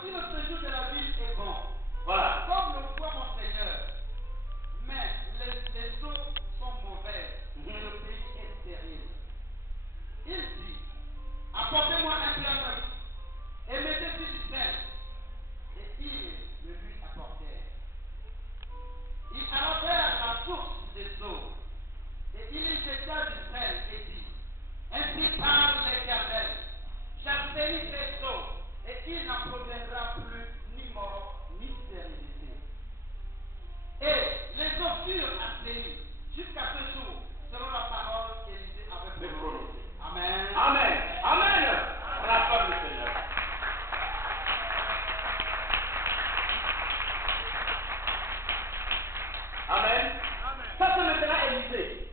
Voici le séjour de la ville est bon. Voilà. Comme le voit mon Seigneur. Mais les eaux sont mauvaises. Et le pays est stérile. Il dit, apportez-moi un plat neuf et mettez sur du sel. Et ils le lui apportèrent. Il alla vers la source des eaux. Et il y jeta du sel et dit, ainsi parle l'Éternel, j'assainis ces eaux, et il n'en proviendra plus ni mort, ni stérilité. Et les eaux furent assainies jusqu'à ce jour, selon la parole qu'Élisée avait prononcée. Amen. Amen. Amen. On accorde le Seigneur. Amen. Ça c'est maintenant Élisée.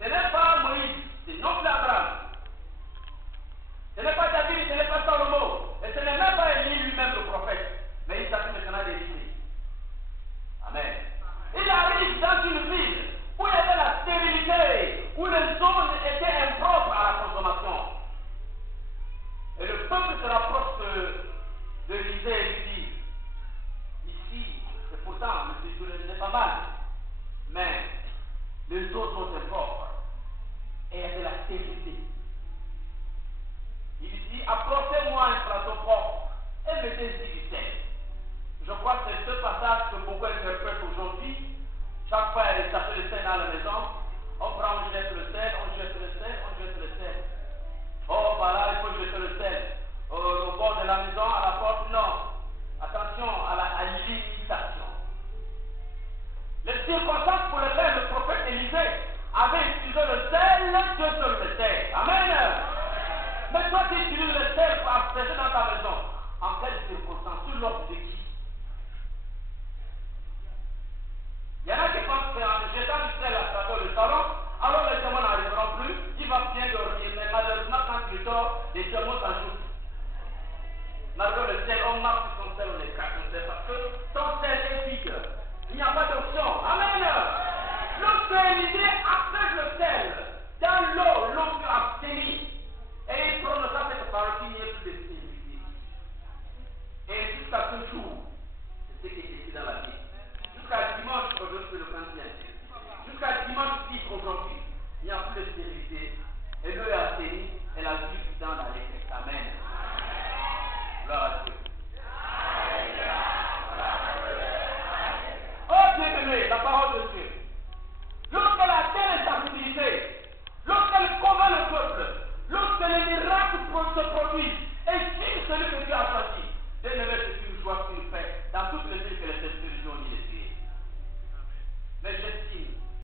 Ce n'est pas Moïse, c'est non plus Abraham. Ce n'est pas David, ce n'est pas Salomon. Et ce n'est même pas Élie lui-même le prophète. Mais il s'agit maintenant d'Élisée. Amen. Il arrive dans une ville où il y avait la stérilité, où les zones étaient impropres à la consommation. Et le peuple se rapproche d'Élisée et lui dit, ici, et pourtant le séjour n'est pas mal, mais les eaux sont impropres et il y a de la stérilité. Il dit, apportez-moi un plateau propre et mettez-y du sel. Je crois que c'est ce passage que beaucoup interprètent aujourd'hui. Chaque fois, il y a des sachets de sel dans la maison. On prend, on jette le sel, on jette le sel, on jette le sel. Oh, voilà, il faut jeter le sel. Au bord de la maison, à la porte, non. Attention à l'imitation. Les circonstances pour lesquelles le prophète Élisée avait utilisé le sel, Dieu seul le sait. Amen. Mais toi, tu utilises le sel pour asperger dans ta maison. En quelles circonstances? Sur l'ordre de qui? Il y en a qui pensent qu'en jetant du sel à travers le salon, alors les démons n'arriveront plus, il va bien dormir. Mais malheureusement, quand tu dors, les démons s'ajoutent. Malgré le sel, on marque sur son sel, on écarte son sel, parce que ton sel est vide. Il n'y a pas d'option. Amen. Lorsque Élisée apporte le sel dans l'eau, l'eau fut absténie. Et il prononça cette parole qu'il n'y ait plus de stérilité. Et jusqu'à ce jour, c'est ce qui est écrit dans la Bible. Jusqu'à dimanche, aujourd'hui, c'est le 21. Jusqu'à dimanche 10 aujourd'hui, il n'y a plus de stérilité